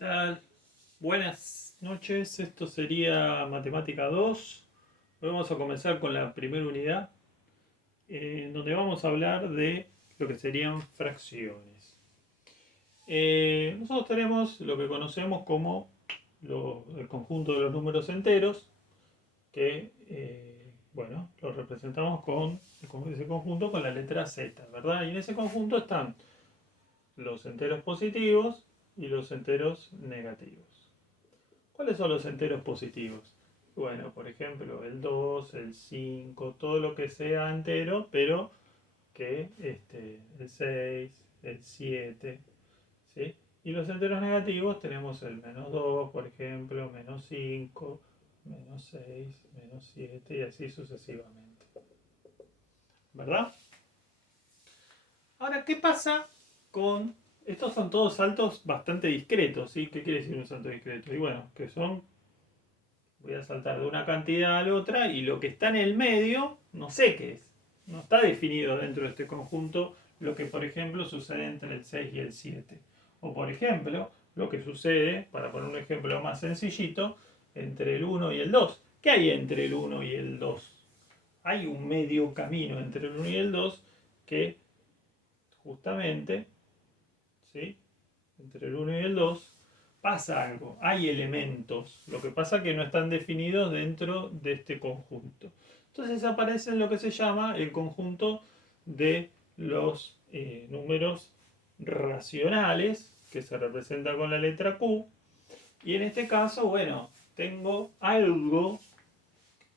tal? Buenas noches, esto sería Matemática 2. Hoy vamos a comenzar con la primera unidad, en donde vamos a hablar de lo que serían fracciones. Nosotros tenemos lo que conocemos como el conjunto de los números enteros, que, bueno, lo representamos con ese conjunto con la letra Z, ¿verdad? Y en ese conjunto están los enteros positivos y los enteros negativos. ¿Cuáles son los enteros positivos? Bueno, por ejemplo, el 2, el 5, todo lo que sea entero, pero que el 6, el 7, ¿sí? Y los enteros negativos tenemos el -2, por ejemplo, -5, -6, -7 y así sucesivamente. ¿Verdad? Ahora, ¿qué pasa con... Estos son todos saltos bastante discretos, ¿sí? ¿Qué quiere decir un salto discreto? Y bueno, que son... Voy a saltar de una cantidad a la otra y lo que está en el medio, no sé qué es. No está definido dentro de este conjunto lo que, por ejemplo, sucede entre el 6 y el 7. O, por ejemplo, lo que sucede, para poner un ejemplo más sencillito, entre el 1 y el 2. ¿Qué hay entre el 1 y el 2? Hay un medio camino entre el 1 y el 2 que justamente, ¿sí? Entre el 1 y el 2 pasa algo, hay elementos, lo que pasa es que no están definidos dentro de este conjunto. Entonces aparece lo que se llama el conjunto de los números racionales, que se representa con la letra Q, y en este caso, bueno, tengo algo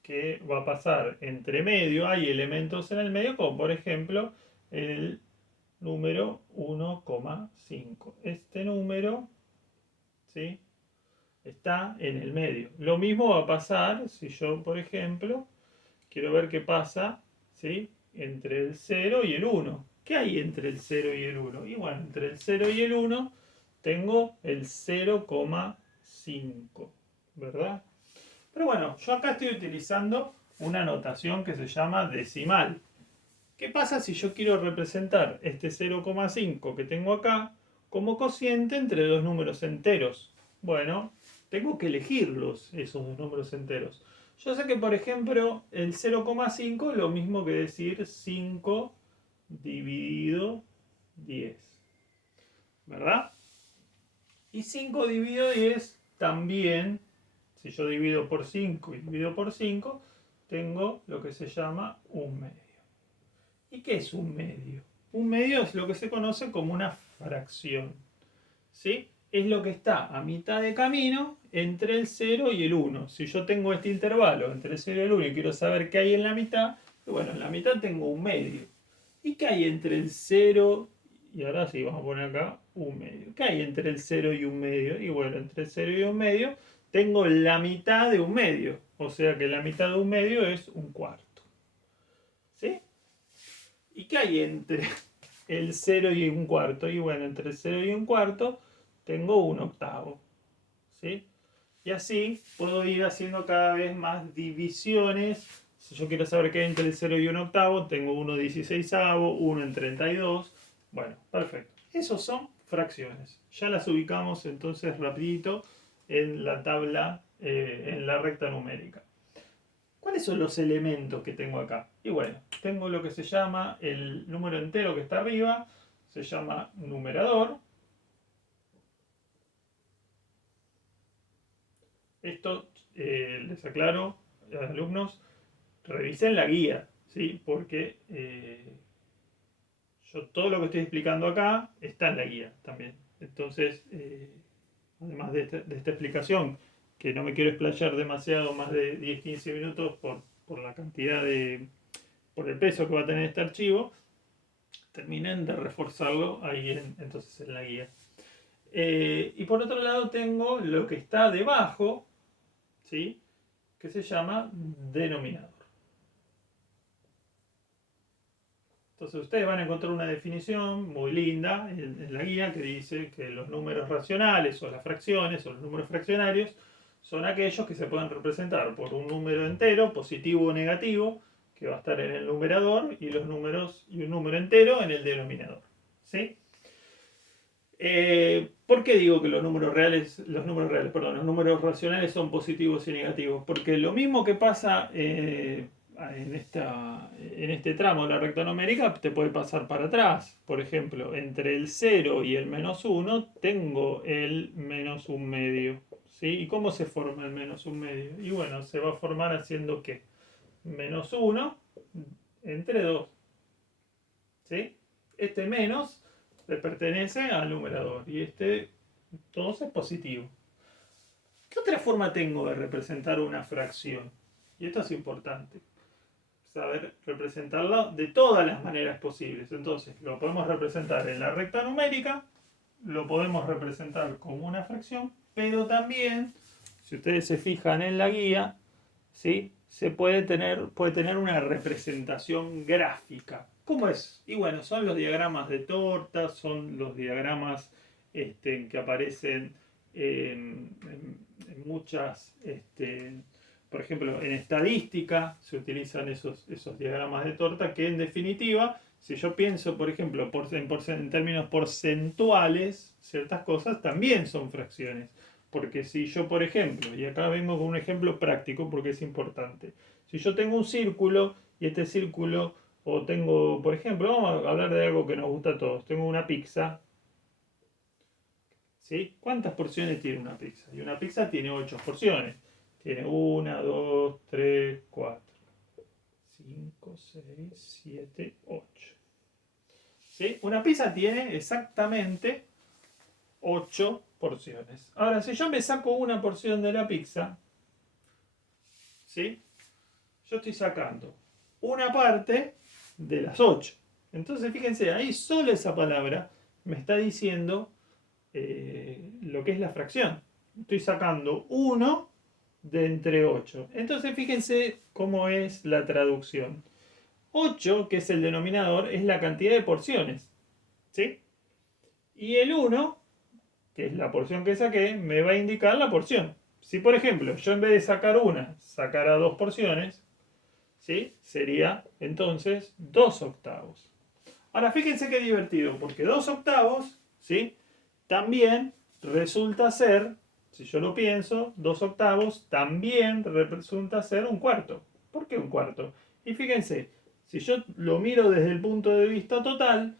que va a pasar entre medio, hay elementos en el medio, como por ejemplo el número 1,5. Este número, ¿sí?, está en el medio. Lo mismo va a pasar si yo, por ejemplo, quiero ver qué pasa, ¿sí?, entre el 0 y el 1. ¿Qué hay entre el 0 y el 1? Y bueno, entre el 0 y el 1 tengo el 0,5, ¿verdad? Pero bueno, yo acá estoy utilizando una notación que se llama decimal. ¿Qué pasa si yo quiero representar este 0,5 que tengo acá como cociente entre dos números enteros? Bueno, tengo que elegirlos, esos dos números enteros. Yo sé que, por ejemplo, el 0,5 es lo mismo que decir 5 dividido 10, ¿verdad? Y 5 dividido 10 también, si yo divido por 5 y divido por 5, tengo lo que se llama un medio. ¿Y qué es un medio? Un medio es lo que se conoce como una fracción, ¿sí? Es lo que está a mitad de camino entre el 0 y el 1. Si yo tengo este intervalo entre el 0 y el 1 y quiero saber qué hay en la mitad, bueno, en la mitad tengo un medio. ¿Y qué hay entre el 0 y ahora sí, vamos a poner acá un medio? ¿Qué hay entre el 0 y un medio? Y bueno, entre el 0 y un medio tengo la mitad de un medio. O sea que la mitad de un medio es un cuarto. ¿Sí? ¿Y qué hay entre el 0 y un cuarto? Y bueno, entre el 0 y un cuarto tengo un octavo. ¿Sí? Y así puedo ir haciendo cada vez más divisiones. Si yo quiero saber qué hay entre el 0 y un octavo, tengo 1/16, 1 en 32. Bueno, perfecto. Esos son fracciones. Ya las ubicamos entonces rapidito en la tabla, en la recta numérica. ¿Cuáles son los elementos que tengo acá? Y bueno, tengo lo que se llama el número entero que está arriba, se llama numerador. Esto, les aclaro a los alumnos, revisen la guía, ¿sí? Porque yo todo lo que estoy explicando acá está en la guía también. Entonces, además de esta explicación, que no me quiero explayar demasiado, más de 10-15 minutos por la cantidad de... por el peso que va a tener este archivo, terminen de reforzarlo ahí entonces en la guía. Y por otro lado tengo lo que está debajo, ¿sí?, que se llama denominador. Entonces ustedes van a encontrar una definición muy linda en la guía que dice que los números racionales o las fracciones o los números fraccionarios son aquellos que se pueden representar por un número entero, positivo o negativo, que va a estar en el numerador, y un número entero en el denominador. ¿Sí? ¿Por qué digo que los números reales, perdón, los números racionales son positivos y negativos? Porque lo mismo que pasa en este tramo de la recta numérica te puede pasar para atrás. Por ejemplo, entre el 0 y el -1 tengo el -1/2. ¿Sí? ¿Y cómo se forma el -1/2? Y bueno, se va a formar haciendo ¿qué? -1 entre 2. ¿Sí? Este menos le pertenece al numerador y este 2 es positivo. ¿Qué otra forma tengo de representar una fracción? Y esto es importante, saber representarlo de todas las maneras posibles. Entonces, lo podemos representar en la recta numérica, lo podemos representar como una fracción, pero también, si ustedes se fijan en la guía, ¿sí? Puede tener una representación gráfica. ¿Cómo es? Y bueno, son los diagramas de torta, son los diagramas que aparecen en muchas, por ejemplo, en estadística se utilizan esos diagramas de torta que en definitiva, si yo pienso, por ejemplo, en términos porcentuales, ciertas cosas también son fracciones. Porque si yo, por ejemplo, y acá vengo con un ejemplo práctico porque es importante, si yo tengo un círculo y este círculo, o tengo, por ejemplo, vamos a hablar de algo que nos gusta a todos, tengo una pizza, ¿sí? ¿Cuántas porciones tiene una pizza? Y una pizza tiene 8 porciones. Tiene 1, 2, 3, 4, 5, 6, 7, 8. ¿Sí? Una pizza tiene exactamente 8 porciones. Ahora, si yo me saco una porción de la pizza, ¿sí? Yo estoy sacando una parte de las 8. Entonces, fíjense, ahí solo esa palabra me está diciendo lo que es la fracción. Estoy sacando 1 de entre 8. Entonces, fíjense cómo es la traducción. 8, que es el denominador, es la cantidad de porciones. ¿Sí? Y el 1, que es la porción que saqué, me va a indicar la porción. Si, por ejemplo, yo en vez de sacar una, sacara 2 porciones, ¿sí? Sería entonces 2 octavos. Ahora fíjense qué divertido, porque 2 octavos, ¿sí? También resulta ser, si yo lo pienso, 2 octavos también resulta ser un cuarto. ¿Por qué un cuarto? Y fíjense, si yo lo miro desde el punto de vista total,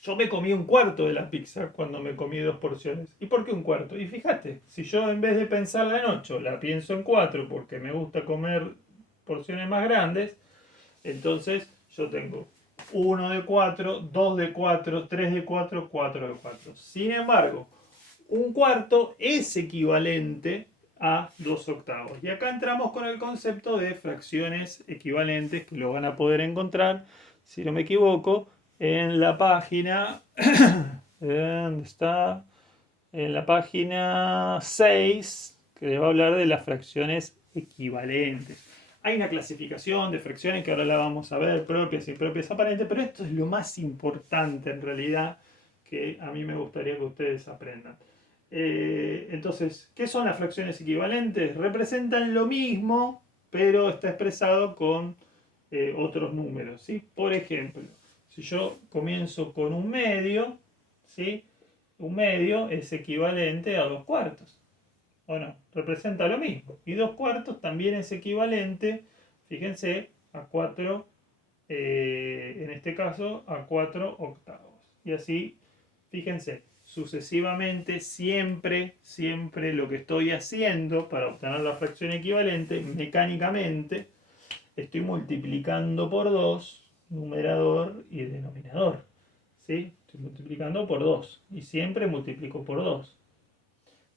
yo me comí un cuarto de la pizza cuando me comí 2 porciones. ¿Y por qué un cuarto? Y fíjate, si yo en vez de pensarla en 8, la pienso en 4 porque me gusta comer porciones más grandes, entonces yo tengo 1 de 4, 2 de 4, 3 de 4, 4 de 4. Sin embargo, un cuarto es equivalente a 2 octavos. Y acá entramos con el concepto de fracciones equivalentes, que lo van a poder encontrar, si no me equivoco, en la página... ¿Dónde está? En la página 6, que les va a hablar de las fracciones equivalentes. Hay una clasificación de fracciones que ahora la vamos a ver, propias y impropias aparentes, pero esto es lo más importante en realidad que a mí me gustaría que ustedes aprendan. Entonces, ¿qué son las fracciones equivalentes? Representan lo mismo, pero está expresado con otros números, ¿sí? Por ejemplo, si yo comienzo con un medio, ¿sí? Un medio es equivalente a 2 cuartos. ¿O no? Representa lo mismo. Y 2 cuartos también es equivalente, fíjense, a 4, en este caso, a 4 octavos. Y así, fíjense, sucesivamente, siempre lo que estoy haciendo para obtener la fracción equivalente, mecánicamente, estoy multiplicando por 2 numerador y denominador. ¿Sí? Estoy multiplicando por 2 y siempre multiplico por 2.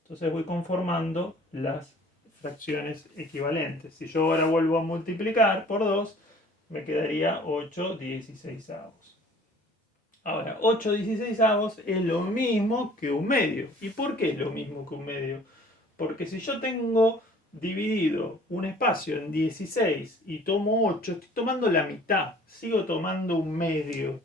Entonces voy conformando las fracciones equivalentes. Si yo ahora vuelvo a multiplicar por 2, me quedaría 8/16. Ahora, 8/16 es lo mismo que un medio. ¿Y por qué es lo mismo que un medio? Porque si yo tengo dividido un espacio en 16 y tomo 8, estoy tomando la mitad, sigo tomando un medio,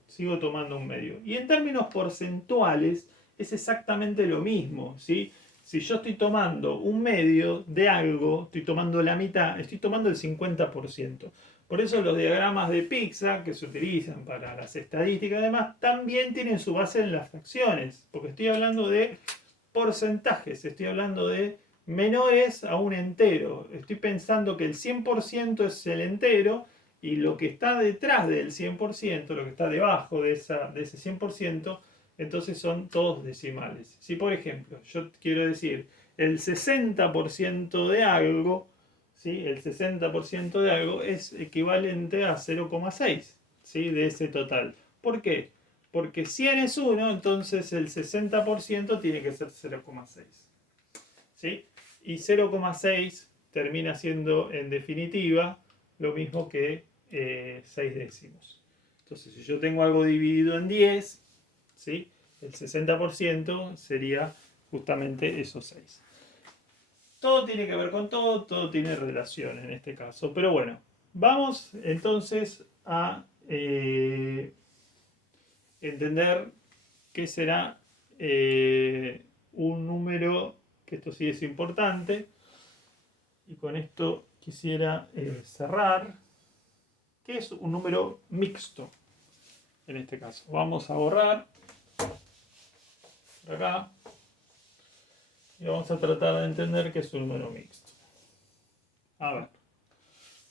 Y en términos porcentuales es exactamente lo mismo, ¿sí? Si yo estoy tomando un medio de algo, estoy tomando la mitad, estoy tomando el 50%. Por eso los diagramas de pizza que se utilizan para las estadísticas, además, también tienen su base en las fracciones, porque estoy hablando de porcentajes, estoy hablando de menores a un entero. Estoy pensando que el 100% es el entero y lo que está detrás del 100%, lo que está debajo de ese 100%, entonces son todos decimales. Si por ejemplo yo quiero decir el 60% de algo, ¿sí? El 60% de algo es equivalente a 0,6, ¿sí? De ese total. ¿Por qué? Porque 100 es 1, entonces el 60% tiene que ser 0,6. ¿Sí? Y 0,6 termina siendo en definitiva lo mismo que 6 décimos. Entonces, si yo tengo algo dividido en 10, ¿sí? El 60% sería justamente esos 6. Todo tiene que ver con todo, todo tiene relación en este caso. Pero bueno, vamos entonces a entender qué será un número, que esto sí es importante. Y con esto quisiera cerrar. ¿Qué es un número mixto? En este caso, vamos a borrar por acá y vamos a tratar de entender qué es un número mixto. A ver,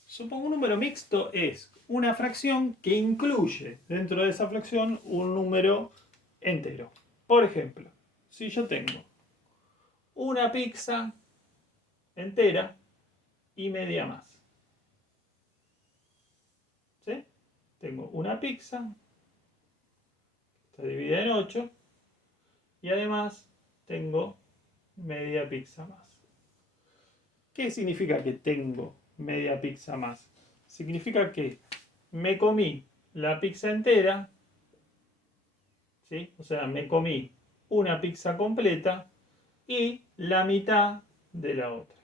supongo un número mixto es una fracción que incluye dentro de esa fracción un número entero. Por ejemplo, si yo tengo una pizza entera y media más. ¿Sí? Tengo una pizza, está dividida en 8, y además tengo media pizza más. ¿Qué significa que tengo media pizza más? Significa que me comí la pizza entera, ¿sí? O sea, me comí una pizza completa y la mitad de la otra.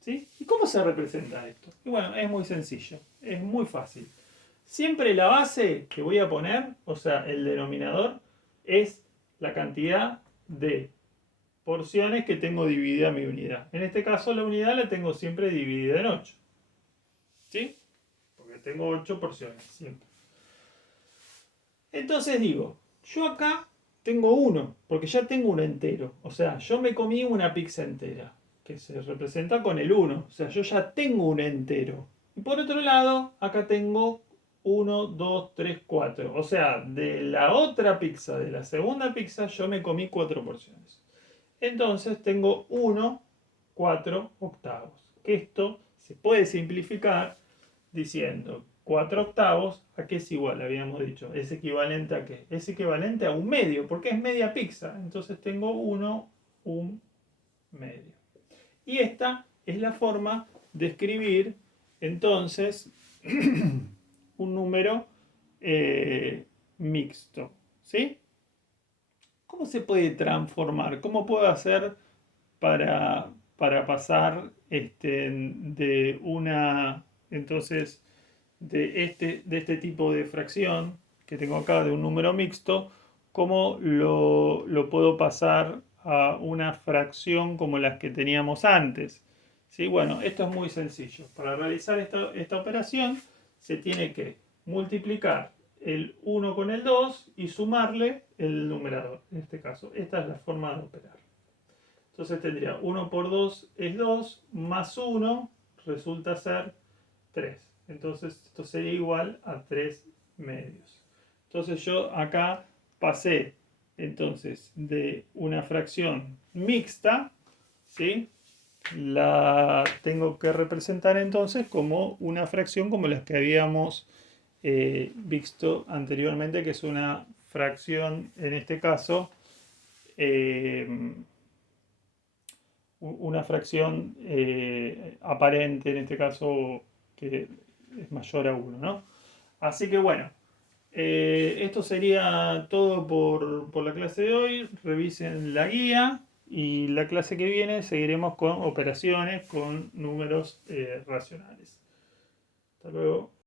¿Sí? ¿Y cómo se representa esto? Y bueno, es muy sencillo, es muy fácil. Siempre la base que voy a poner, o sea, el denominador, es la cantidad de porciones que tengo dividida mi unidad. En este caso la unidad la tengo siempre dividida en 8. ¿Sí? Porque tengo 8 porciones siempre. Entonces digo, yo acá tengo 1, porque ya tengo un entero. O sea, yo me comí una pizza entera, que se representa con el 1. O sea, yo ya tengo un entero. Y por otro lado, acá tengo 1, 2, 3, 4. O sea, de la otra pizza, de la segunda pizza, yo me comí 4 porciones. Entonces tengo 1, 4 octavos. Que esto se puede simplificar diciendo 4 octavos, ¿a qué es igual? Habíamos dicho, ¿es equivalente a qué? Es equivalente a un medio, porque es media pizza. Entonces tengo 1, un medio. Y esta es la forma de escribir entonces un número mixto. ¿Sí? ¿Cómo se puede transformar? ¿Cómo puedo hacer para pasar de una, entonces, de este tipo de fracción que tengo acá, de un número mixto, cómo lo puedo pasar a una fracción como las que teníamos antes? ¿Sí? Bueno, esto es muy sencillo. Para realizar esta operación se tiene que multiplicar el 1 con el 2 y sumarle el numerador. En este caso, esta es la forma de operar. Entonces tendría 1 por 2 es 2, más 1 resulta ser 3. Entonces esto sería igual a 3 medios. Entonces yo acá pasé entonces de una fracción mixta, ¿sí? La tengo que representar entonces como una fracción como las que habíamos visto anteriormente, que es una fracción, en este caso, una fracción aparente, en este caso, que es mayor a 1, ¿no? Así que bueno, esto sería todo por la clase de hoy. Revisen la guía y la clase que viene seguiremos con operaciones con números racionales. Hasta luego.